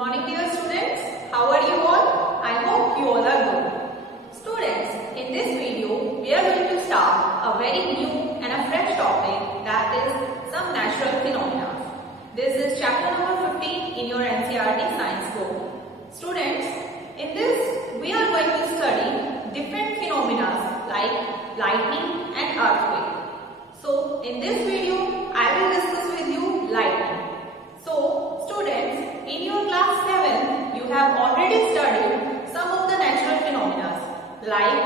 morning dear students. How are you all? I hope you all are good. Students, in this video we are going to start a very new and a fresh topic, that is some natural phenomena. This is chapter number 15 in your NCERT science book. Students, in this we are going to study different phenomena like lightning and earthquake. So in this video I will discuss with you lightning. So students, in your class 7 you have already studied some of the natural phenomena like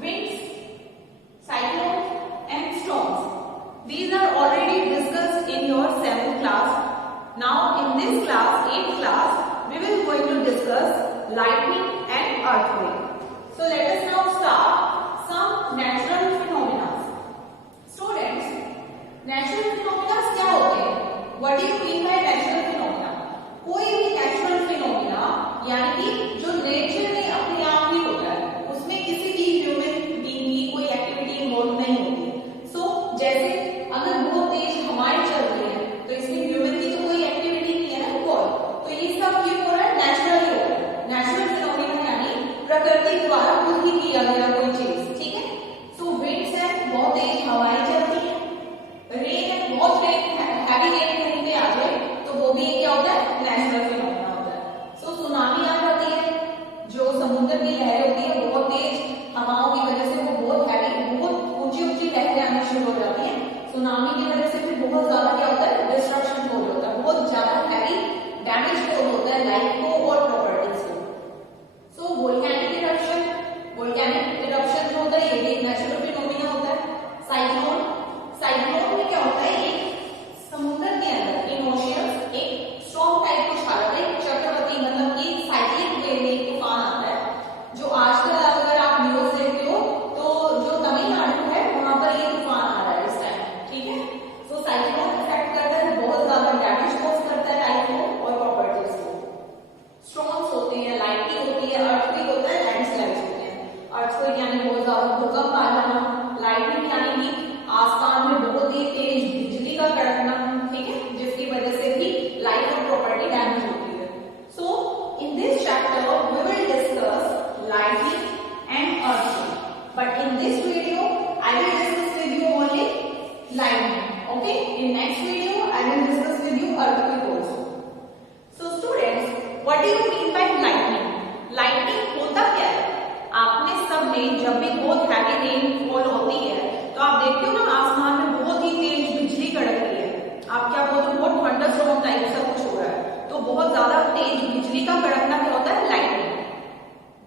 winds, cyclones and storms. These are already discussed in your 7th class. Now in this class, 8th class, we will going to discuss lightning and earthquake. So let us now start some natural phenomena. Students, natural phenomena क्या होते हैं? What do you mean by natural phenomena? कोई भी natural phenomena यानी कि जो nature में अपने आप ही होता है, उसमें किसी भी ह्यूमन बीइंग की कोई एक्टिविटी इन्वॉल्व नहीं होती. सो जैसे अगर बहुत तेज हवाएं चल रही है तो इसमें ह्यूमन की तो कोई एक्टिविटी नहीं है ना इन्वॉल्व. तो ये सब क्यों हो रहा है? नेचुरली हो रहा है. नेचुरल फिनोमिना यानी प्रकृति द्वारा खुद ही किया गया कोई चीज. ठीक है. सो विंड्स है, बहुत तेज हवाएं चलती है. रेन है, बहुत हैवी रेन कहीं पे आ जाए तो वो भी क्या होता है? नेचुरल फिनोमिना होता है. सो सुनामी आ जाती है, जो समुद्र की लहरें होती है बहुत तेज हवाओं की वजह से वो बहुत हैवी, बहुत ऊंची ऊंची लहरें आनी शुरू हो जाती है. सुनामी की वजह से फिर बहुत ज्यादा क्या होता है? डिस्ट्रक्शन हो जाता है, बहुत ज्यादा हैवी डैमेज होता है लाइफ को और प्रॉपर्टीज को. सो वोल्केनिक इरप्शन जो होता है ये भी नेचुरल फिनोमिना होता है. साइक्लोन में क्या होता है? एक समुद्र के अंदर इन ओशियंस एक स्टॉर्म टाइप कुछ आ जाता है, चक्रवाती मतलब कि साइक्लिक वे में तूफान आता है. जो आजकल अगर आप न्यूज देखते हो तो जो तमिलनाडु है वहां पर ये तूफान आ रहा है इस टाइम. ठीक है. सो साइक्लोन इफेक्ट करता है, बहुत ज्यादा डैमेज कॉज करता है लाइफ को और प्रॉपर्टीज को. स्टॉर्म्स होते हैं, लाइटनिंग होती है, अर्थक्वेक होता है, लैंडस्लाइड्स होते हैं. अर्थक्वेक यानी बहुत ज्यादा भूकंप आ जाना, लाइटनिंग यानी कि आसमान में बहुत ही तेज बिजली का कड़कना. ठीक है, जिसकी वजह से भी लाइफ और प्रॉपर्टी डैमेज होती है. So in this chapter we will discuss lightning and earthquake, but in this video I will discuss with you only lightning. Okay, in next video I will discuss with you earthquake also. So students, what do you mean by lightning? Lightning होता क्या है? आपने सबने जब भी बहुत heavy rainfall होती है तो आप देखते हो ना आसमान में बहुत ही तेज बिजली कड़क रही है. आप क्या बोलते हो? बहुत थंडरस्टॉर्म टाइप सा कुछ हो रहा है. तो बहुत ज्यादा तेज बिजली का कड़कना क्या होता है? लाइटनिंग.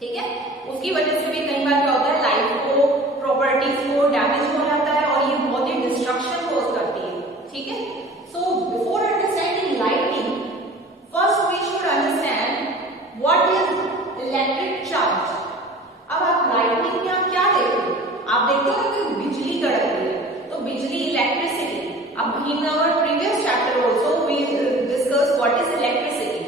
ठीक है. उसकी वजह से भी कई बार क्या होता है? लाइफ को, प्रॉपर्टीज को डैमेज हो जाता है और ये बहुत ही डिस्ट्रक्शन कॉज करती है. ठीक है. So before understanding lightning, first we should understand what is electric charge. अब आप लाइटनिंग में आप क्या देखते हो? आप देखते हो कि बिजली कड़क रही है, तो बिजली इलेक्ट्रिसिटी. अब in our previous chapter also we discuss what is electricity.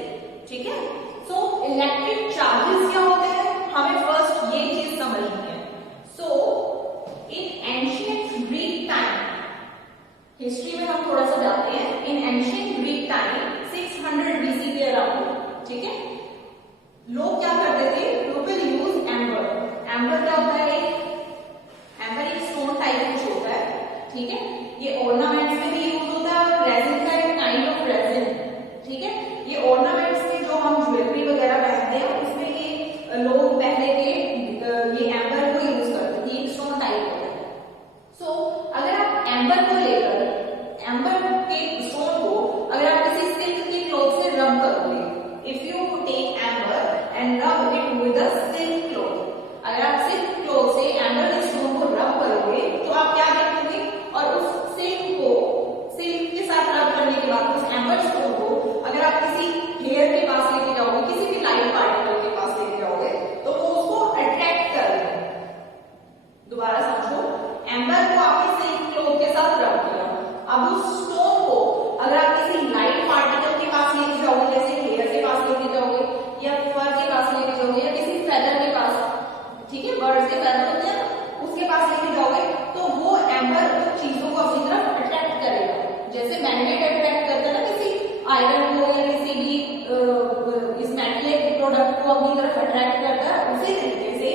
को अपनी तरफ अट्रैक्ट करता है, उसी तरीके से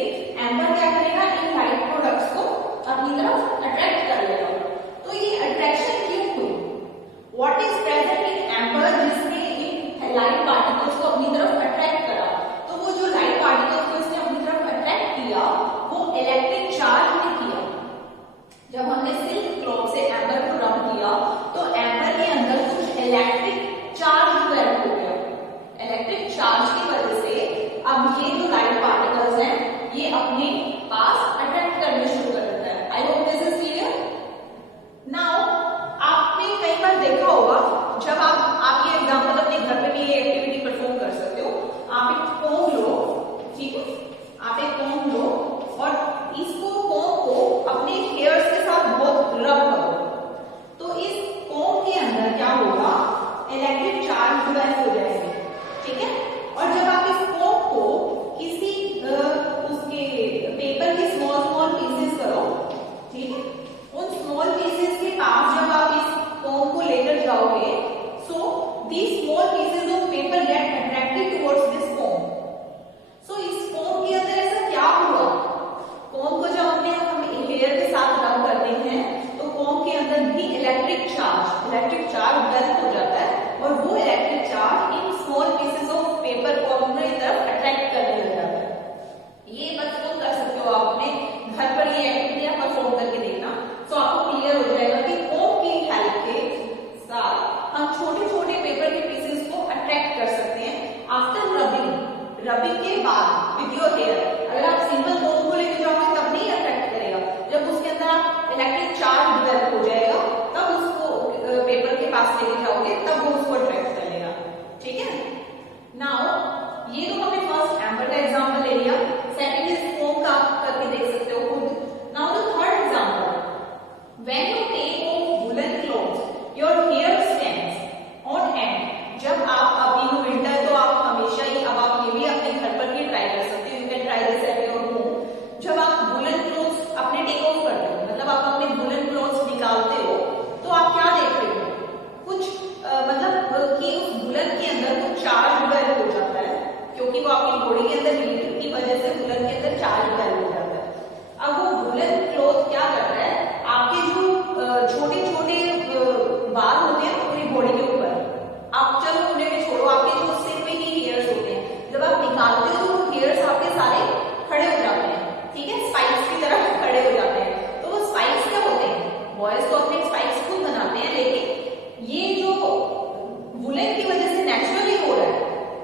एम्बर क्या करेगा, इन लाइट प्रोडक्ट्स को अपनी तरफ अट्रैक्ट कर लेगा। तो ये अट्रैक्शन क्यों हुई? What is present in amber जिसने इन लाइट पार्टिकल्स को अपनी तरफ अट्रैक्ट करा? तो वो जो लाइट पार्टिकल्स को इसने अपनी तरफ अट्रैक्ट किया वो इलेक्ट्रिक चार्ज ने किया। जब हमने सिल्क क्लॉथ से एम्बर को रब किया तो एम्बर के अंदर कुछ इलेक्ट्रिक चार्ज डेवलप हो गया। इलेक्ट्रिक चार्ज की वजह से अब ये जो लाइट पार्टिकल्स हैं ये अपने पास अट्रैक्ट करने शुरू कर देता है। I hope this is clear. Now आपने कई बार देखा होगा, जब आप ये एग्जांपल अपने घर पे भी ये एक्टिविटी परफॉर्म कर सकते हो। आप एक कोम लो, ठीक है, आप एक कोम लो और इसको कोम को अपने हेयर्स के साथ बहुत रब करो, तो इस कोम के अंदर क्या होगा, इलेक्ट्रिक चार्ज डेवलप हो जाएगी, ठीक है। और जब आप इस कोम को किसी उसके पेपर के स्मॉल स्मॉल पीसेस करो, ठीक है, उन स्मॉल पीसेस के पास जब आप इस कोम को लेकर जाओगे, सो these small pieces of paper get attracted towards this comb. So इस comb के अंदर ऐसा क्या हुआ, comb को जब हम हेयर के साथ रब करते हैं तो comb के अंदर भी इलेक्ट्रिक चार्ज डेवलप हो जाता है और वो electric charge in small pieces of paper को अपनी तरफ अट्रैक्ट करने लग जाता है। ये परफॉर्म कर सकते हो आप अपने घर पर, ये एक्टिविटी आप परफॉर्म करके देखना, तो आपको क्लियर हो जाएगा कि comb की हेल्प के साथ हम छोटे छोटे पेपर के पीसेस को अट्रैक्ट कर सकते हैं। आफ्टर रबिंग के बाद विद योर हेयर, अगर आप सिंपल कोम को लेके जाओगे तब नहीं अट्रैक्ट करेगा, जब उसके अंदर आप इलेक्ट्रिक चार्ज डेवलप हो जाएगा तब उसको पेपर के पास लेके जाओगे, तब वो उसको अट्रैक्ट करेगा, ठीक है। नाउ ये तो हमने फर्स्ट एम्बर का एग्जांपल ले लिया, सेकंड इज कोम का आप करके देख सकते हो खुद। Now the third example, when you take off woollen clothes your hair stands on end. जब आप अभी विंटर तो आप हमेशा ही, अब आप ये भी अपने घर पर भी ट्राई कर सकते हो, you can try this at your home. जब आप वुलन क्लॉथ्स अपने टेक ऑफ करते हो, मतलब आप अपने वुलन क्लॉथ्स निकालते हो, तो आप क्या देखते हो, कुछ मतलब कि उस वुलन के अंदर कुछ चार्ज डेवलप हो जाता है, क्योंकि वो आपकी बॉडी के अंदर हीट की वजह से वुलन के अंदर चार्ज डेवलप हो जाता है। अब वो वुलन क्लॉथ क्या करता है, आपके जो छोटे छोटे बाल होते हैं पूरी बॉडी के ऊपर, आप चलो उन्हें भी छोड़ो, आपके जो सिर में ही हेयर्स होते हैं, जब आप निकालते हो तो वो हेयर्स आपके सारे खड़े हो जाते हैं, ठीक है, स्पाइक्स की तरह खड़े हो जाते हैं। तो वो स्पाइक्स क्या होते हैं, बॉयज तो अपने स्पाइक्स खुद बनाते हैं, लेकिन ये जो वुलन की वजह से नेचुरली हो रहा है,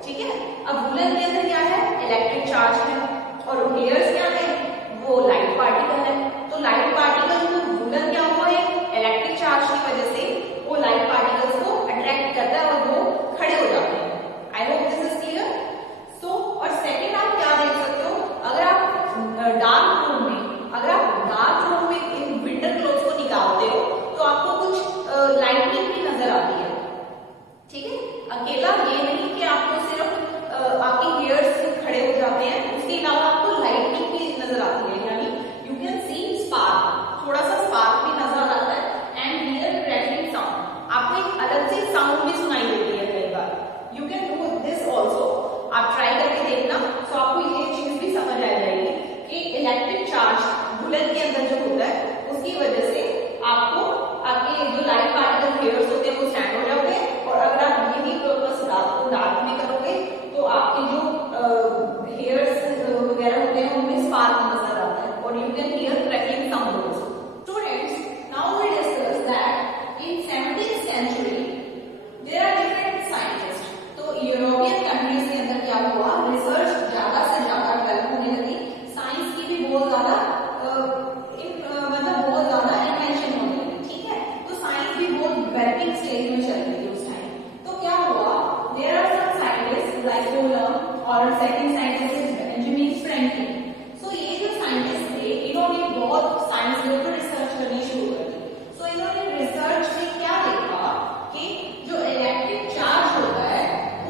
ठीक है। अब वुलन के अंदर क्या है, इलेक्ट्रिक चार्ज है, और हेयर्स क्या है, वो लाइट पार्टिकल है। तो लाइट पार्टिकल को वुलन क्या हुआ है, इलेक्ट्रिक चार्ज की वजह से वो लाइट पार्टिकल्स को अट्रैक्ट करता है और वो खड़े हो जाते हैं। I hope this is clear. So और सेकंड आप क्या देख सकते हो, अगर आप डार्क रूम में इन विंटर क्लोथ्स को निकालते हो तो आपको कुछ लाइटनिंग भी नजर आती है, ठीक है। अकेला ये नहीं कि आपको सिर्फ आपके हेयर्स खड़े हो जाते हैं, उसके अलावा आपको लाइटनिंग भी नजर आती है, यानी यू कैन सी स्पार्क, थोड़ा सा स्पार्क भी नजर आता है, एंड हियर क्रैकिंग साउंड, आपको एक अलग से साउंड भी सुनाई देती है कई बार। You can do this also, आप ट्राई करके देखना, तो आपको ये चीज भी समझ आ जाएगी कि इलेक्ट्रिक चार्ज वुलन के अंदर जो होता है उसकी वजह से आपको आपके जो लाइट पार्टिकल हेयर्स होते हैं वो स्टैंड हो जाते हैं, और अगर आप यही पर्पस रात को डार्क में करोगे तो आपके जो हेयर्स वगैरह होते हैं उनमें स्पार्क नजर आता है, और you can hear crackling sound also. Students, now we discuss that in 17th century there are different scientist. तो यूरोपियन कंट्रीज के अंदर क्या हुआ, रिसर्च ज्यादा से ज्यादा डेवलप होने लगी, साइंस की भी बहुत ज्यादा मतलब बहुत ज्यादा इन्वेंशन होने लगी, ठीक है। तो साइंस भी बहुत डेवलपिंग स्टेज में चल रही थी उस टाइम। तो क्या हुआ, there are some scientist like Coulomb, और second scientist is Benjamin Franklin. So ये जो साइंटिस्ट थे इन्होंने बहुत साइंस के ऊपर रिसर्च करनी शुरू कर दी। सो इन्होंने रिसर्च में क्या देखा कि जो इलेक्ट्रिक चार्ज होता है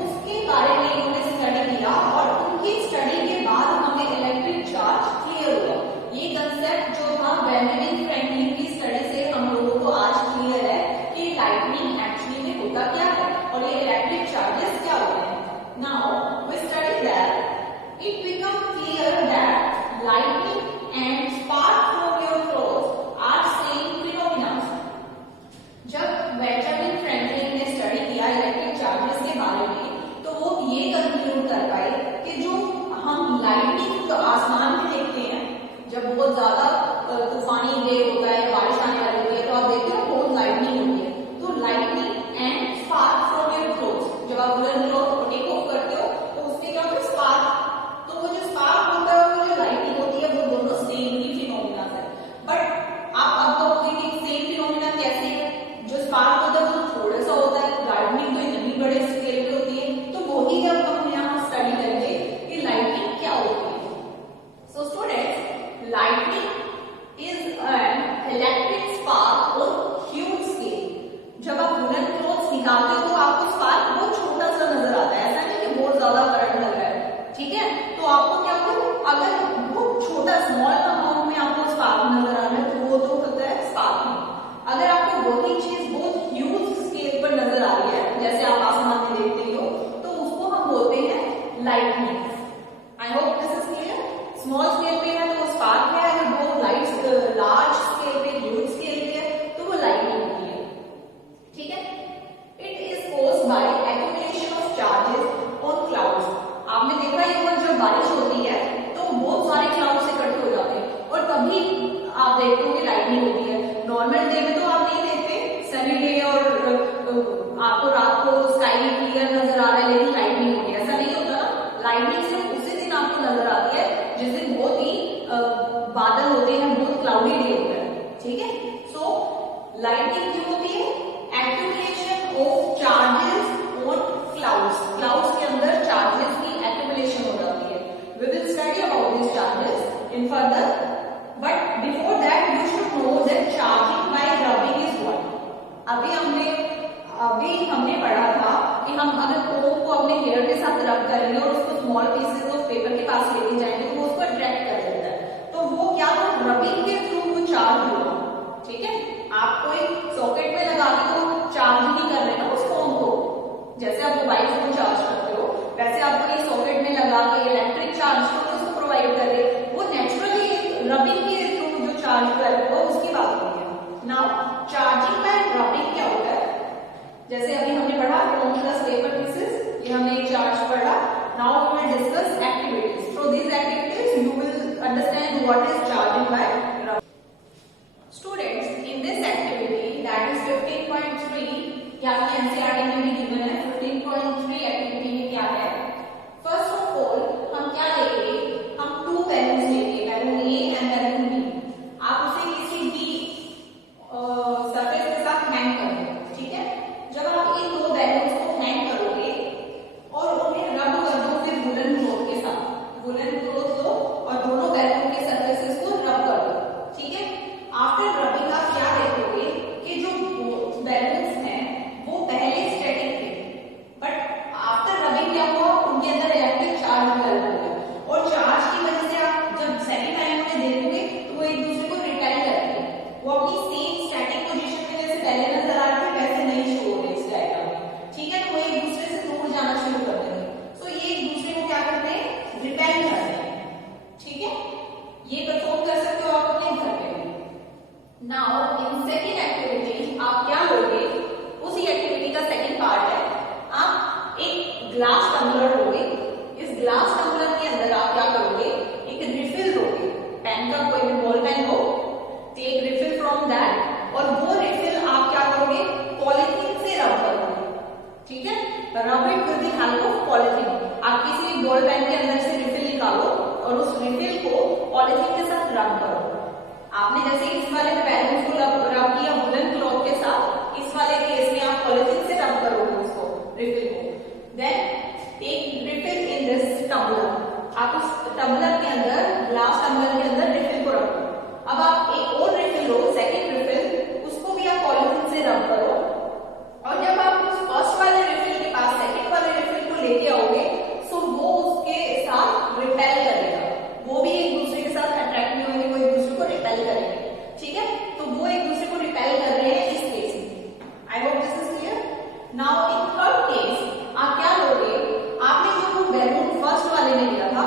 उसके बारे में इन्होंने स्टडी किया, और उनकी स्टडी के बाद हमें इलेक्ट्रिक चार्ज क्लियर हुआ। ये कंसेप्ट जो था बेंजामिन फ्रैंकलिन की स्टडी से हम लोगों को आज क्लियर है कि लाइटनिंग एक्चुअली में होता क्या है और ये इलेक्ट्रिक चार्जेस क्या होते हैं। Now we study that it becomes clear that lightning and spark from your clothes are same phenomena. जब बेंजामिन फ्रैंकलिन ने स्टडी किया इलेक्ट्रिक चार्जेस के बारे में, तो वो ये कंक्लूड कर पाए कि जो हम लाइटनिंग तो आसमान में देखते हैं, जब बहुत ज्यादा तूफानी डे होता है, बारिश आने वाली होती है, तो आप देखते हो बहुत लाइटनिंग होती है। तो lightning and spark from your clothes, जब आप वुलन क्लॉथ टेक ऑफ करते हो तो उससे क्या होता है स्पार्क, तो वो जो स्पार्क होता है वो जो लाइटनिंग होती है वो दोनों सेम ही फिनोमिना है। बट आप अब कहोगे कि सेम फिनोमिना कैसे है, जो स्पार्क होता है वो थोड़ा सा होता है, लाइटनिंग तो इतनी बड़े स्केल पे होती है, तो वो ही अब हम यहाँ स्टडी करेंगे कि लाइटनिंग क्या होती है। So students, lightning is an electric spark on huge scale. जब आप वुलन क्लॉथ्स निकालते हो तो आपको स्पार्क बहुत छोटा सा नजर आता है, ऐसा नहीं कि बहुत ज्यादा करंट लग रहा है, ठीक है। तो आपको क्या होगा, अगर बहुत छोटा स्मॉल अमाउंट में आपको स्पार्क नजर आ रहा है तो वो तो होता है स्पार्क नहीं। अगर आपको वही चीज बहुत ह्यूज स्केल पर नजर आ रही है, जैसे आप आसमान में देखते हो, तो उसको हम बोलते हैं lightning. I hope this is clear. Small scale पे है तो वो स्पार्क है, अगर वो लार्ज स्केल पे ह्यूज स्केल पे है तो वो लाइटनिंग होती है, ठीक है। It is caused by accumulation of charges on clouds. आपने देखा है जब बारिश होती है तो बहुत सारे क्लाउड्स इकट्ठे हो जाते हैं और तभी आप देखते हो कि लाइटनिंग होती है। नॉर्मल डे में तो आप नहीं देखते, सनी डे और आपको रात को स्काई क्लियर नजर आ रहा है लेकिन लाइटनिंग होती है, ऐसा नहीं होता ना। लाइटनिंग सिर्फ उसी दिन आपको नजर आती है जिस दिन बहुत ही बादल होते हैं, बहुत क्लाउडी डे होता है, ठीक है। सो लाइटनिंग जो होती है accumulation of charges on clouds, clouds के अंदर चार्जेस की एक्यूमुलेशन हो जाती है। We will study about this charges in further, but before that you should know that charging by rubbing is what. अभी हमने पढ़ा था कि हम अगर कोम को अपने हेयर के साथ रब करेंगे और उसको स्मॉल पीसेस ऑफ पेपर के पास लेके जाएंगे तो वो उसको अट्रैक्ट कर देता है। तो वो क्या हो, रबिंग के थ्रू वो चार्ज होगा, ठीक है। आप कोई सॉकेट में लगा के तो चार्ज नहीं कर रहे ना उस फोन को, जैसे आप मोबाइल फोन चार्ज करते हो वैसे आपको ये सॉकेट में लगा के इलेक्ट्रिक चार्ज को उसको प्रोवाइड करे, वो नेचुरली रबिंग के थ्रू जो चार्ज करेगा उसकी बात हो रही है। नाउ चार्जिंग बाय रबिंग क्या होता है, जैसे अभी हमने पढ़ा फोन प्लस पेपर पीसेस, ये हमने एक चार्ज पढ़ा। Now we will discuss activities. From this activities you will understand what is charging by rubbing. Students, in this activity that is 15.3, या आपकी एनसीईआरटी में भी गिवन है 15.3 एक्टिविटी में क्या है। फर्स्ट ऑफ ऑल हम क्या लेंगे, हम 2 बैलून्स लेंगे, balloon A and balloon B. आप उसे किसी भी सरफेस के साथ हैंग कर दो, ठीक है। जब आप इन 2 बैलून्स को हैंग करोगे और उन्हें रब कर दो फिर वुलन क्लॉथ के साथ, वुलन क्लॉथ लो और दोनों बैलून के सरफेसेस को रब कर दो, ठीक है। आफ्टर रबिंग आप क्या देखोगे कि जो बैलून्स हैं वो पहले स्टैटिक थे, बट आफ्टर रबिंग क्या हुआ, उनके अंदर इलेक्ट्रिक चार्ज डेवलप हो गया और चार्ज की वजह से आप जब सेकंड टाइम उन्हें देखोगे तो वो एक दूसरे को रिपेल करेंगे, वो अपनी सेम स्टैटिक पोजीशन में जैसे पहले नजर आ रहे थे वैसे नहीं शो हो रहे इस डायग्राम में, ठीक है। तो वो एक दूसरे से दूर जाना शुरू कर देंगे, तो ये एक दूसरे को क्या करते हैं, रिपेल करते हैं, ठीक है। ये परफॉर्म कर सकते हो आप अपने घर पे। नाउ इन सेकेंड एक्टिविटी आप क्या लोगे, उसी एक्टिविटी का सेकेंड पार्ट है, आप एक ग्लास टम्बलर लोगे। इस ग्लास टम्बलर के अंदर आप क्या करोगे, एक रिफिल लोगे, पेन का कोई भी बॉल पेन लो, टेक रिफिल फ्रॉम दैट, और वो रिफिल आप क्या करोगे, पॉलीथीन से रब करोगे, ठीक है। Rub it with the help of polythene. आप किसी भी बॉल पेन के अंदर से रिफिल निकालो और उस रिफिल को पॉलीथीन के साथ रब करो। आपने जैसे इस वाले बैलून को रब किया वुलन क्लॉथ के साथ, इस वाले केस में आप पॉलीथीन से रब करोगे उसको, रिफिल को। Then take refill in this tumbler, आप उस टम्बलर के अंदर, ग्लास टम्बलर के अंदर रिफिल को रखो। अब आप एक और रिफिल लो, सेकेंड रिफिल, उसको भी आप पॉलीथीन से रब करो, और जब आप उस फर्स्ट वाले रिफिल के पास सेकेंड वाले रिफिल को लेके आओगे तो वो उसके साथ रिपेल करेगा, वो भी एक दूसरे के साथ अट्रैक्ट नहीं होंगे, वो एक दूसरे को रिपेल करेंगे, ठीक है। तो वो एक दूसरे को रिपेल कर रहे हैं इस केस में। आई hope this is clear. Now in third case आप क्या लोगे, आपने जो बैलून फर्स्ट वाले ने लिया था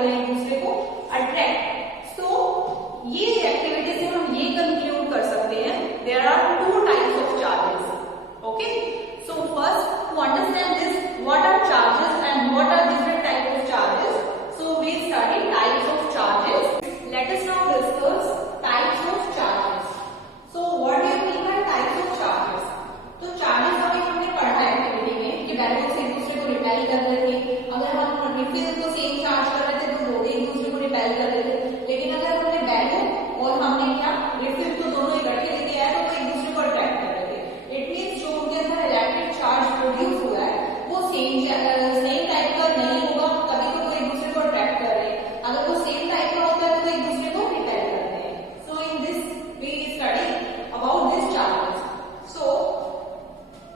करें, एक दूसरे को अट्रैक्ट। सो ये एक्टिविटी से हम ये कंक्लूड कर सकते हैं there are two types of charges. Okay, so first to understand this what are charges and what are different type of charges, so we study types of charges. Let us now discuss types of charges. So what do you mean by types of charges? तो charges अभी हमने पढ़ा activity में कि balloon से एक दूसरे को रिपेल कर रहे थे। अगर हम रिफिल को सेम चार्ज कर रहे थे तो वो एक दूसरे को रिपेल कर रहे थे, लेकिन अगर हमने बैलून और हमने क्या रिफिल को दोनों इकट्ठे लेके आए तो वो एक दूसरे को अट्रैक्ट कर रहे थे। इट मींस जो उनके अंदर इलेक्ट्रिक चार्ज प्रोड्यूस हुआ है वो सेम टाइप का नहीं होगा, तभी तो वो एक दूसरे को अट्रैक्ट कर रहे हैं। अगर वो सेम टाइप का होता है तो वो एक दूसरे को रिपेल करते हैं। So in this we study about this charges. So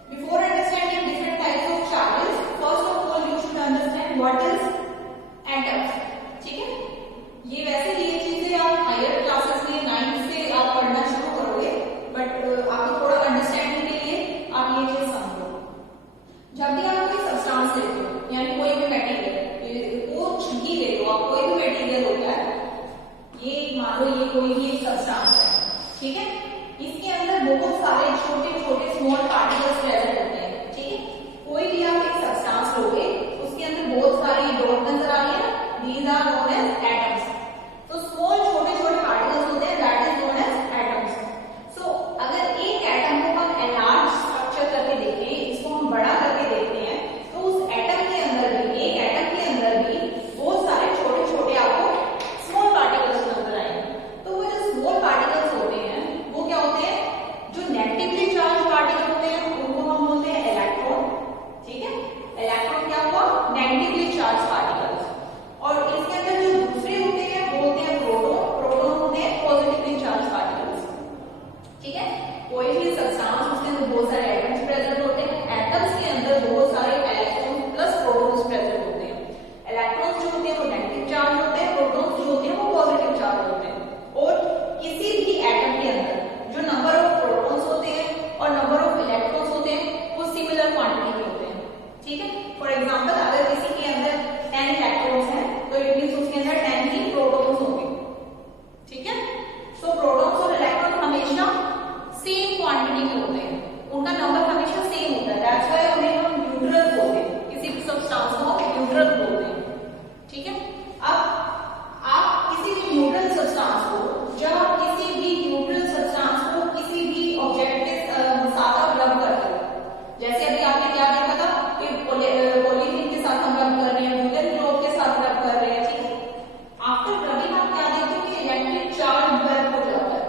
before understanding different types of charges, first of all you should understand what is atoms। ठीक है, ये वैसे ये चीजें आप हायर क्लासेस में 9th से आप पढ़ना शुरू करोगे, बट आपको थोड़ा अंडरस्टैंडिंग के लिए आप ये चीज समझो। जब भी आप कोई सब्सटेंस लेते हो, यानी कोई भी मटेरियल, कुछ भी ले लो आप, कोई भी मटेरियल होता है, ये मान लो ये कोई भी एक सब्सटेंस है, ठीक है, इसके अंदर बहुत सारे छोटे छोटे स्मॉल पार्टिकल्स प्रेजेंट होते हैं। ठीक है, कोई भी आप एक सब्सटेंस लोगे उसके अंदर बहुत सारी डॉट नजर आ रही है, these are known as atoms. तो स्मॉल छोटे छोटे पार्टिकल्स होते हैं, that is known as atoms. So अगर एक एटम को हम एनलार्ज स्ट्रक्चर करके देखें, इसको हम बड़ा करके देखते हैं, तो उस एटम के अंदर भी, एक एटम के अंदर भी बहुत सारे छोटे छोटे आपको स्मॉल पार्टिकल्स नजर आएंगे। तो वो जो स्मॉल पार्टिकल्स होते हैं वो क्या होते हैं, जो नेगेटिवली चार्ज पार्टिकल होते हैं उनको हम बोलते हैं इलेक्ट्रॉन। ठीक है, इलेक्ट्रॉन क्या हुआ, नेगेटिवली चार्ज पार्टिकल्स। और इसके अंदर जो दूसरे होते हैं वो होते हैं प्रोटॉन। प्रोटॉन होते हैं पॉजिटिवली चार्ज पार्टिकल्स। ठीक है, कोई भी सब्सटेंस उसके अंदर बहुत सारे एटम्स प्रेजेंट होते हैं, एटम्स के अंदर बहुत सारे इलेक्ट्रॉन प्लस प्रोटॉन्स प्रेजेंट होते हैं। इलेक्ट्रॉन्स जो होते हैं वो नेगेटिव चार्ज होते हैं, प्रोटॉन्स जो होते हैं वो पॉजिटिव चार्ज होते हैं। और किसी भी एटम के अंदर जो नंबर ऑफ प्रोटॉन्स होते हैं और नंबर ऑफ इलेक्ट्रॉन्स होते हैं वो सिमिलर क्वांटिटी के होते हैं। ठीक है, फॉर एग्जांपल अगर किसी के अंदर 10 इलेक्ट्रॉन्स हैं तो इट मींस उसके अंदर 10 ही प्रोटॉन्स होंगे। ठीक है, सो प्रोटॉन्स और इलेक्ट्रॉन हमेशा सेम क्वांटिटी के होते हैं, उनका नंबर हमेशा सेम होता है, दैट्स व्हाई उन्हें हम न्यूट्रल बोलते हैं, किसी भी सब्सटेंस को हम न्यूट्रल बोलते हैं। ठीक है, अब आप किसी भी न्यूट्रल सब्सटेंस को, जब आप किसी भी न्यूट्रल सब्सटेंस को किसी भी ऑब्जेक्ट के साथ आप रब करते हो, जैसे अभी आपने क्या देखा था कि पॉलीथीन के साथ हम रब कर रहे हैं, वुलन क्लॉथ के साथ रब कर रहे हैं। ठीक है, आफ्टर रबिंग आप क्या देखते हो कि इलेक्ट्रिक चार्ज डेवलप हो जाता है।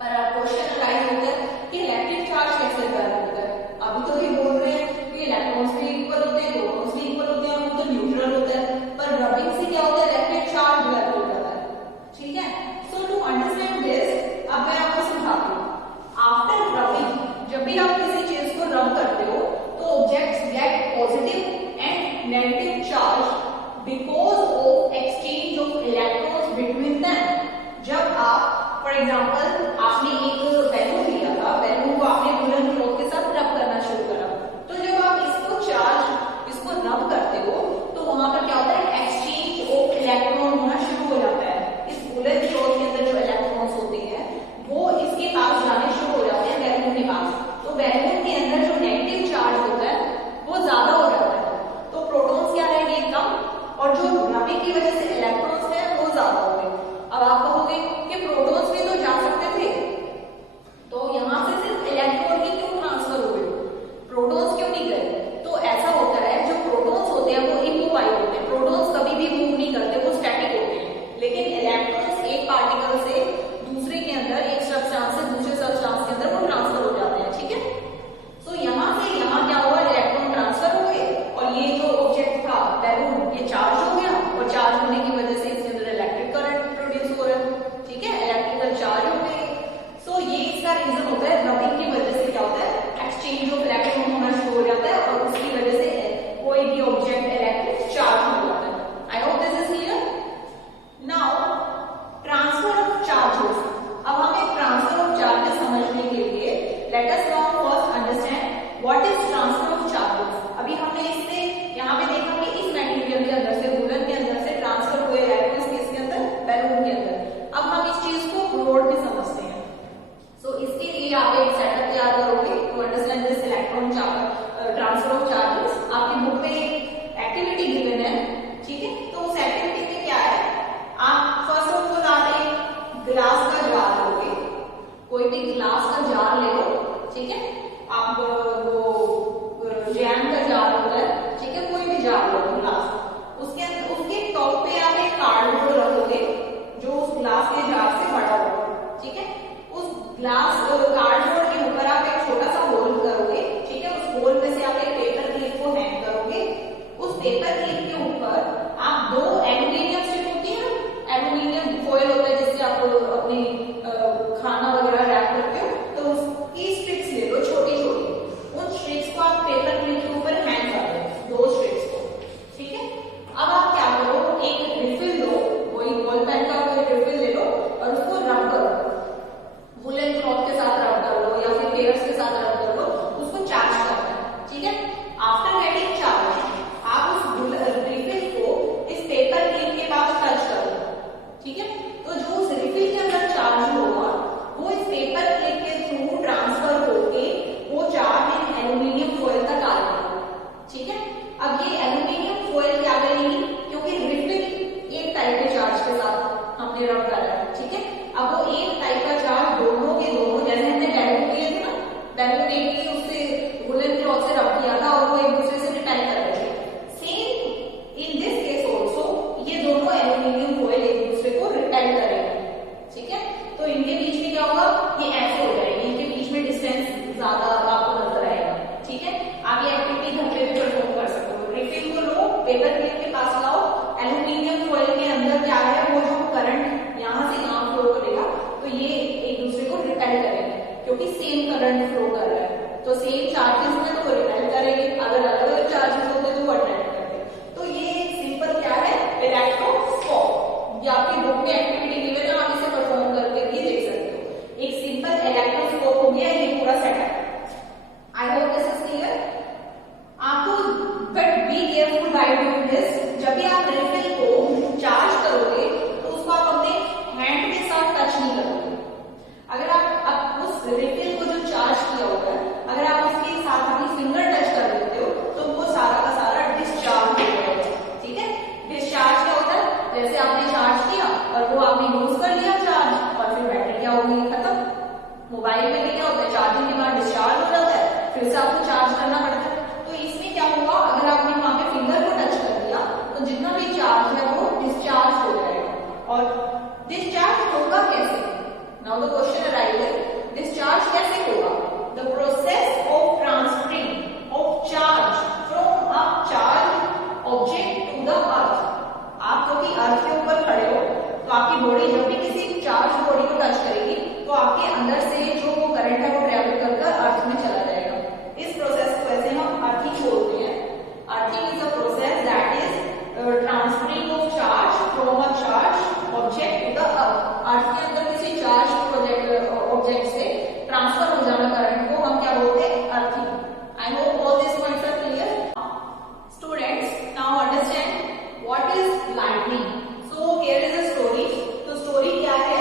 पर आप क्वेश्चन राइज होता है कि इलेक्ट्रिक चार्ज कैसे डेवलप होता है। अभी तो ये बोल रहे हैं कि इलेक्ट्रॉन्स भी इक्वल होते हैं, प्रोटॉन्स भी इक्वल होते हैं, वो तो न्यूट्रल होता है, पर रबिंग से क्या होता है, इलेक्ट्रिक चार्ज डेवलप हो जाता है। ठीक है, सो टू अंडरस्टैंड दिस अब मैं आपको समझाती हूँ। आफ्टर रबिंग, जब भी आप किसी चीज को रब करते हो तो objects gate positive and negative charge because of exchange of electrons between them. जब आप फॉर एग्जांपल आपने एक बैलून लिया था, बैलून को आपने वुलन क्लॉथ के साथ रब करना शुरू करा, तो जब आप इसको रब करते हो तो वहां पर क्या होता है, एक्सचेंज ऑफ इलेक्ट्रॉन होना शुरू हो जाता है। इस वुलन क्लॉथ के अंदर जो इलेक्ट्रॉन्स होते हैं वो इसके पास जाने शुरू हो जाते हैं, बैलून के पास। तो बैलून के अंदर जो नेगेटिव चार्ज होता है वो ज्यादा हो जाता है, तो प्रोटॉन्स क्या रहेंगे, कम, और जो रबिंग की वजह से इलेक्ट्रॉन्स हैं वो ज्यादा होंगे। अब आप कहोगे कि प्रोटॉन्स भी तो जा सकते थे, तो यहाँ से सिर्फ इलेक्ट्रॉन ही क्यों ट्रांसफर हो गए, प्रोटॉन्स क्यों नहीं गए? तो ऐसा होता है, जो प्रोटॉन्स होते हैं वो इमोबाइल होते हैं, प्रोटॉन्स कभी भी मूव नहीं करते, वो स्टैटिक होते हैं। लेकिन इलेक्ट्रॉन्स एक पार्टिकल से दूसरे के अंदर, एक सब्सटेंस से दूसरे सब्सटेंस के अंदर वो ट्रांसफर हो जाते हैं। ठीक है, सो यहाँ से यहाँ क्या हुआ, इलेक्ट्रॉन ट्रांसफर हो गए और ये जो ऑब्जेक्ट था बैलून ये चार्ज हो गया, और चार्ज होने की वजह से इसके अंदर इलेक्ट्रिक करंट प्रोड्यूस हो रहा है। ठीक है, इलेक्ट्रिकल चार्ज अपने रब कर रहा है, ठीक है। अब वो एक टाइप का चार्ज दोनों के दोनों, जैसे हमने बैलून लिए थे ना, बैलून एक ही उससे वुलन क्लॉथ से रब किया था और वो एक दूसरे से रिपेल कर रहे थे। Same in this case also ये दोनों एल्यूमिनियम फॉइल एक दूसरे को रिपेल करेंगे, ठीक है। तो इनके बीच में क्या होगा, ये ऐसे हो जाएगी, इनके बीच में डिस्टेंस ज्यादा आपको नजर आएगा, ठीक है। आप ये एक्टिविटी घर पे भी परफॉर्म कर सकते हो। रिफिल को लो, पेपर प्लेट के पास लाओ, एल्यूमिनियम फॉइल के अंदर क्या है, वो जो करंट यहाँ से यहाँ फ्लो करेगा तो ये एक दूसरे को रिपेल करेंगे क्योंकि सेम करंट फ्लो कर रहा है। तो सेम चार्जेस में तो रिपेल करेंगे, अगर अलग अलग चार्जेस होते तो वो अट्रैक्ट करते। तो ये एक सिंपल क्या है, इलेक्ट्रोस्कोप। ये आपकी बुक में एक्टिविटी गिवन है, आप इसे परफॉर्म करके भी देख सकते हो। एक सिंपल इलेक्ट्रोस्कोप हो गया ये पूरा setup. I hope this is clear आपको, but be careful while doing this. जब भी आप रिफिल को चार्ज करोगे तो उसको आप अपने हैंड के साथ टच नहीं करोगे। अगर आप उस रिफिल को जो चार्ज किया होगा अगर आप उसके साथ अपनी फिंगर टच कर देते हो तो वो सारा का सारा डिस्चार्ज हो जाएगा, ठीक है। डिस्चार्ज क्या होता है, जैसे आपने चार्ज किया और वो आपने यूज कर लिया चार्ज और फिर बैटरी क्या होगी, खत्म। मोबाइल में भी क्या होता है, चार्जिंग के बाद डिस्चार्ज हो जाता है, फिर से आपको चार्ज करना पड़ता है। तो इसमें क्या हुआ, अगर आपने वहां पे फिंगर को टच कर दिया तो जितना भी चार्ज है वो डिस्चार्ज हो जाएगा। और डिस्चार्ज होगा कैसे, now the question arises, discharge कैसे होगा। The process of transferring of charge from a charge object to the earth. आप क्योंकि अर्थ के ऊपर खड़े हो तो आपकी बॉडी जब भी किसी चार्ज बॉडी को टच करेगी तो आपके अंदर से जो वो करंट है वो ट्रेवल कर अर्थ में चला जाएगा। इस प्रोसेस को ऐसे हम अर्थिंग बोलते हैं। Earthing is a process that is transferring of charge from a charge object to the earth. Earth के अंदर किसी चार्ज ऑब्जेक्ट से ट्रांसफर हो जाना करंट को हम क्या बोलते हैं, earthing. I hope all this points are clear. Students now understand what is lightning. So here is a story. तो स्टोरी क्या है,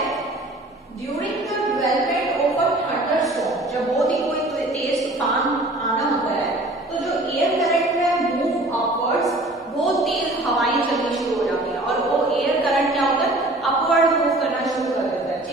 during the development of a thunderstorm, जब बहुत ही कोई तेज तूफान आना होता है तो जो एयर करंट है मूव अपवर्ड्स, वो तेज हवाएं चलनी शुरू हो जाती है और वो एयर करंट क्या होता है, अपवर्ड मूव करना शुरू कर देता है।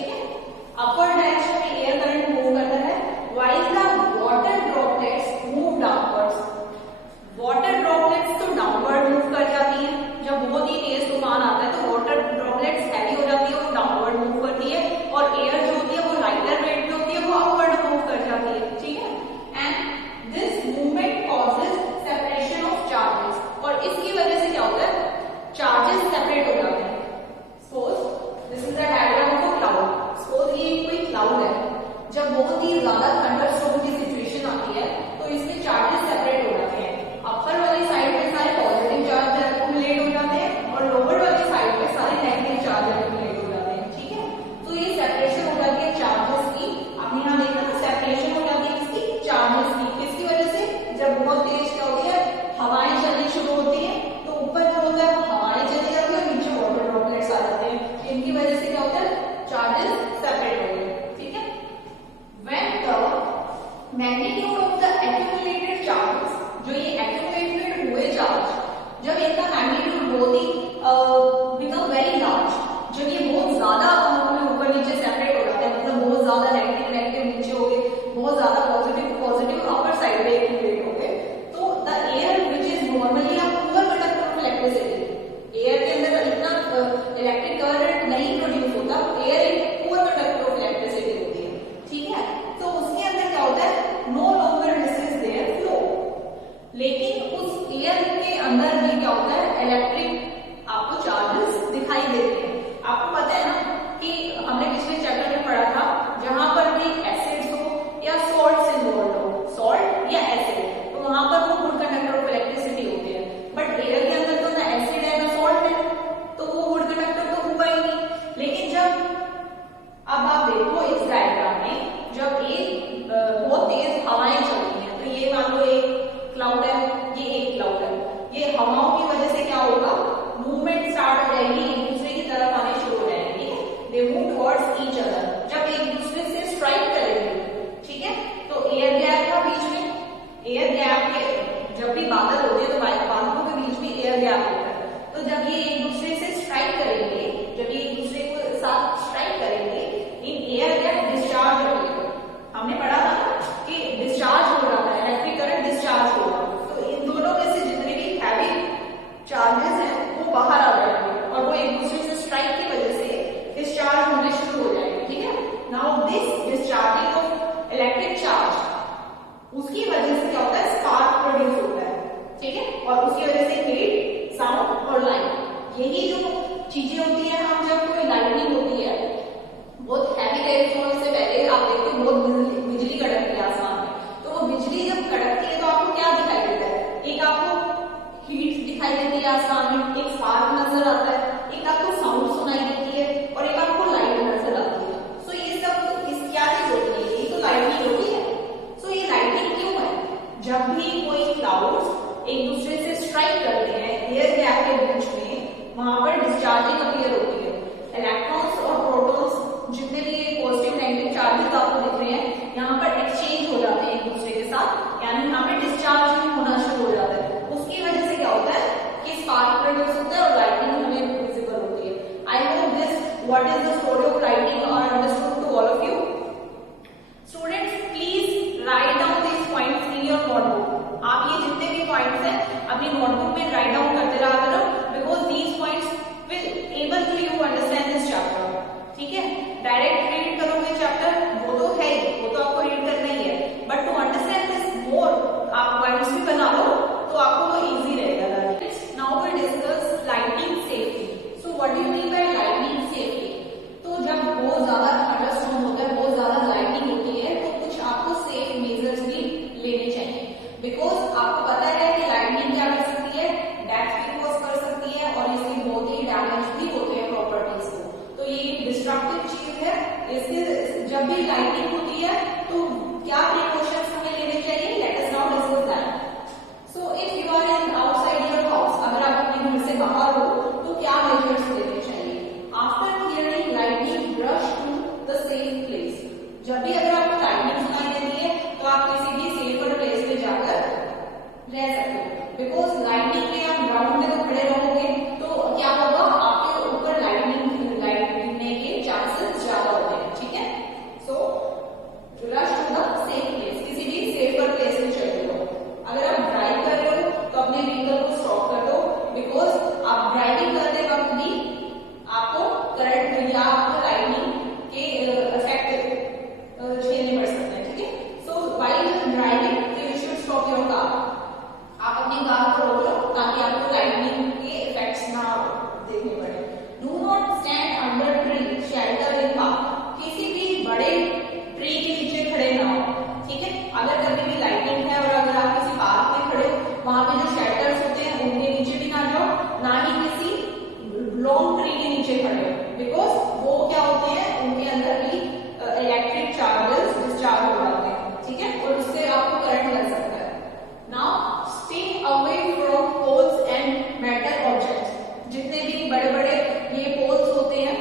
चीजें होती है, हम जब कोई लाइटनिंग होती है, बहुत हैवी रेनफॉल से पहले आप देखते हैं बहुत बिजली कड़कती है आसमान में, तो वो बिजली जब कड़कती है तो आपको क्या दिखाई देता है? एक आपको हीट दिखाई देती है आसमान में, एक स्पार्क नजर आता है, एक आपको साउंड सुनाई देती है और एक आपको लाइट नजर आती है। सो ये सब इस क्या चीज होती है? ये तो लाइटनिंग होती है। सो ये लाइटनिंग क्यों है? जब भी कोई क्लाउड्स एक दूसरे से स्ट्राइक करते हैं एयर गैप के बीच में, वहां पर डिस्चार्जिंग अपीयर होती है। इलेक्ट्रॉन्स और प्रोटॉन्स जितने भी पॉजिटिव नेगेटिव चार्जेस आपको दिख रहे हैं यहाँ पर एक्सचेंज हो जाते हैं एक दूसरे के साथ, यानी यहाँ पे डिस्चार्जिंग होना शुरू हो जाता है। उसकी वजह से क्या होता है कि स्पार्क प्रोड्यूस होता है और लाइटनिंग हमें विजिबल होती है। I hope this what is the story of lightning are understood to all of you. Students please write down this points in your notebook. आप ये जितने भी पॉइंट्स हैं अपनी नोटबुक में राइट डाउन करते रहा करो, because these points will able to you understand this chapter. ठीक है, डायरेक्ट रीड करोगे चैप्टर वो तो है ही, वो तो आपको रीड करना ही है, but to understand this more आप पॉइंट्स भी बना लो तो आपको वो इजी रहेगा। Now we discuss lightning safety. So what do you mean by lightning safety? तो जब बहुत ज्यादा थंडरस्टॉर्म होता है, बहुत ज्यादा लाइटनिंग होती है, तो कुछ आपको सेफ मेजर्स भी लेने चाहिए, बिकॉज आपको पता है कि लाइटनिंग क्या कर सकती है? डेथ भी कॉज कर सकती है और इसके बहुत ही डैमेज भी होते हैं प्रॉपर्टीज को। तो ये डिस्ट्रक्टिव चीज है। इसके जब भी लाइटनिंग होती है तो क्या प्रिकॉशंस हमें लेने चाहिए? Let us now discuss that. So if you are in outside your house, अगर आप अपने घर से बाहर हो तो क्या मेजर्स लेने चाहिए? After hearing lightning rush to the safe place. जब भी अगर आपको लाइटनिंग सुनाई देती है तो आप किसी भी सेफर प्लेस पे जाकर रह सकते हो, बिकॉज लाइटनिंग में आप ग्राउंड में तो खड़े रहोगे तो क्या होगा? आपके ऊपर लाइट गिरने के चांसेस ज्यादा होते हैं। ठीक है, so rush to the safe place, किसी भी सेफर प्लेस पे चले जाओ। अगर आप ड्राइव कर रहे हो तो अपने व्हीकल को स्टॉप कर दो, बिकॉज आप ड्राइविंग करते वक्त भी आपको करंट या आपको लाइटनिंग के इफेक्ट झेलने पड़ सकते हैं। ठीक है, सो while driving you should stop your car. आप अपनी कार को रोक लो ताकि आपको लाइटनिंग के इफेक्ट्स ना देखने पड़े। Do not stand under tree shelter in park. किसी भी बड़े ट्री के नीचे खड़े ना हो। ठीक है, अगर कभी भी लाइटनिंग है और अगर आप किसी पार्क में खड़े हो, वहां पे जो शेल्टर्स होते हैं उनके नीचे भी ना जाओ, ना ही किसी लॉन्ग ट्री के नीचे खड़े हो, बिकॉज वो क्या होते हैं, उनके अंदर भी इलेक्ट्रिक चार्जेस डिस्चार्ज हो जाते हैं। ठीक है, और उससे आपको करंट लग सकता है। Now stay away from poles and metal objects. जितने भी बड़े बड़े ये पोल्स होते हैं,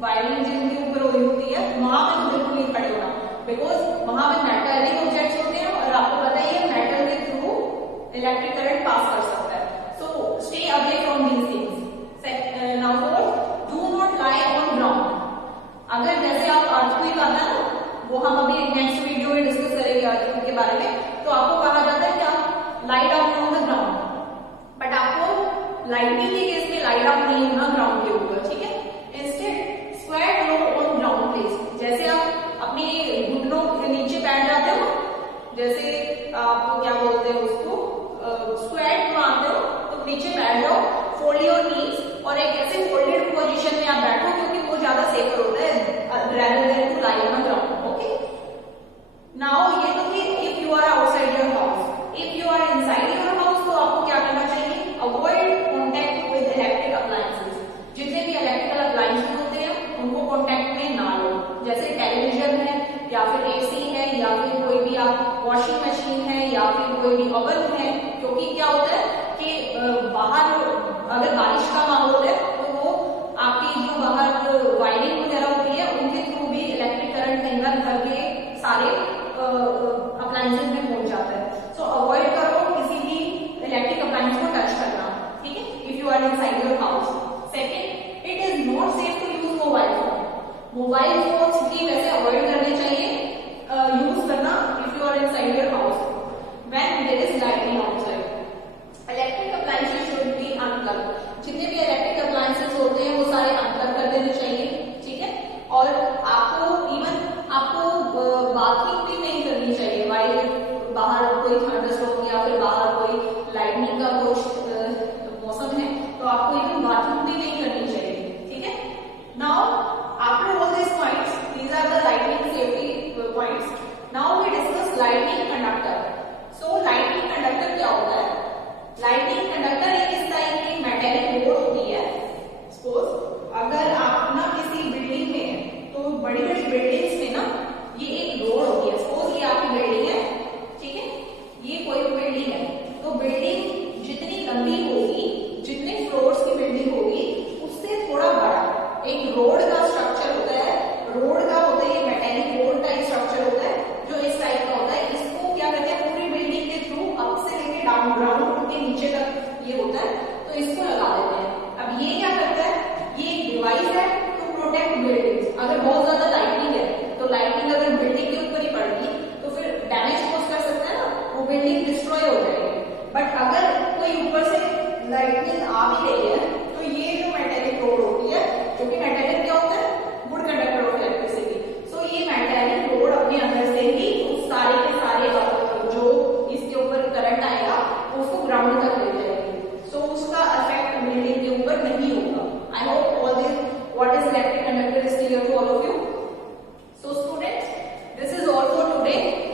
वायरिंग जिनके ऊपर हो रही होती है, वहां पे बिल्कुल नहीं खड़े होना, बिकॉज वहां पे मेटालिक ऑब्जेक्ट्स होते हैं और आपको पता ही है मेटल के थ्रू इलेक्ट्रिक करंट पास कर सकता है। So stay away from these things. Now fourth, do not lie on ground. अगर जैसे आप अर्थक्वेक आता है ना, वो हम अभी नेक्स्ट वीडियो में डिस्कस करेंगे अर्थक्वेक के बारे में, तो आपको कहा जाता है क्या? Lie down on the ground. But आपको लाइटनिंग के केस में लाई डाउन नहीं होना ग्राउंड के ऊपर। ठीक है, instead square low on ground place. जैसे आप अपने घुटनों के नीचे बैठ जाते हो, जैसे आपको क्या बोलते हैं उसको, स्क्वायर मारते हो, तो नीचे बैठ जाओ, फोल्ड योर नीज और एक ऐसे फोल्डेड पोजीशन में आप बैठो, क्योंकि वो ज्यादा सेफर होता है rather than to lie on the ground. Okay. Now ये तो कि if you are outside your house, if you are inside your house तो आपको क्या करना चाहिए? Avoid contact with electric appliances. जितने भी इलेक्ट्रिकल अप्लायंसेस होते हैं उनको कांटेक्ट में ना लो, जैसे टेलीविजन है या फिर एसी है या फिर कोई भी आप वॉशिंग मशीन है या फिर कोई भी ओवन है, क्योंकि क्या होता है कि बाहर अगर बारिश का माहौल है तो वो आपकी जो बाहर वायरिंग वगैरह होती है उनके थ्रू भी इलेक्ट्रिक करंट कई बार घर के सारे अप्लायंसेस में पहुंच जाता है। सो अवॉइड करो किसी भी इलेक्ट्रिक अप्लायंस को टच करना। ठीक है, if you are inside your house. Second, it is not safe to use mobile phone. Mobile phones भी वैसे अवॉइड करने चाहिए यूज करना if you are inside your house when there is lightning outside. Electric appliances should be unplug. जितने भी electric appliances होते हैं वो सारे अनप्लग कर देने चाहिए। ठीक है, और आपको बाथिंग भी नहीं करनी चाहिए वाइल बाहर कोई थंडरस्टॉर्म या फिर बाहर कोई लाइटनिंग का कुछ मौसम है, तो आपको इवन बाथिंग भी नहीं करनी चाहिए। अगर आप ना किसी बिल्डिंग में है, तो बड़ी बड़ी बिल्डिंग्स में ना ये एक रोड होती है। सपोज ये आपकी बिल्डिंग है, ठीक है, ये कोई बिल्डिंग है, तो बिल्डिंग जितनी लंबी होगी, जितने फ्लोर्स की बिल्डिंग होगी, उससे थोड़ा बड़ा एक रोड का स्ट्रक्चर होता है। रोड का होता है, ये मेटेलिक रोड टाइप स्ट्रक्चर होता है जो इस टाइप का होता है। इसको क्या कहते हैं, पूरी बिल्डिंग के थ्रू अप से लेके डाउन, ग्राउंड के नीचे तक ये होता है, तो इसको लगा देते हैं। अब ये क्या करता है, ये एक डिवाइस है टू प्रोटेक्ट बिल्डिंग्स। अगर बहुत ज्यादा लाइटनिंग है, तो लाइटनिंग अगर बिल्डिंग के ऊपर ही पड़ेगी तो फिर डैमेज कॉज कर सकता है ना, वो बिल्डिंग डिस्ट्रॉय हो जाएगी। बट अगर कोई ऊपर से लाइटनिंग आ भी रही है, तो ये जो मेटेलिक रोड होती है, जो कि मेटेलिक क्या होता है, गुड कंडक्टर ऑफ इलेक्ट्रिसिटी। सो ये मेटेलिक रोड अपने अंदर से ही उस सारे के सारे जो इसके ऊपर करंट आएगा उसको ग्राउंड तक ले जाएगी। सो उसका इफेक्ट बिल्डिंग के ऊपर नहीं होगा। I hope all this what is electric conductor is clear to all of you. So students, this is all for today.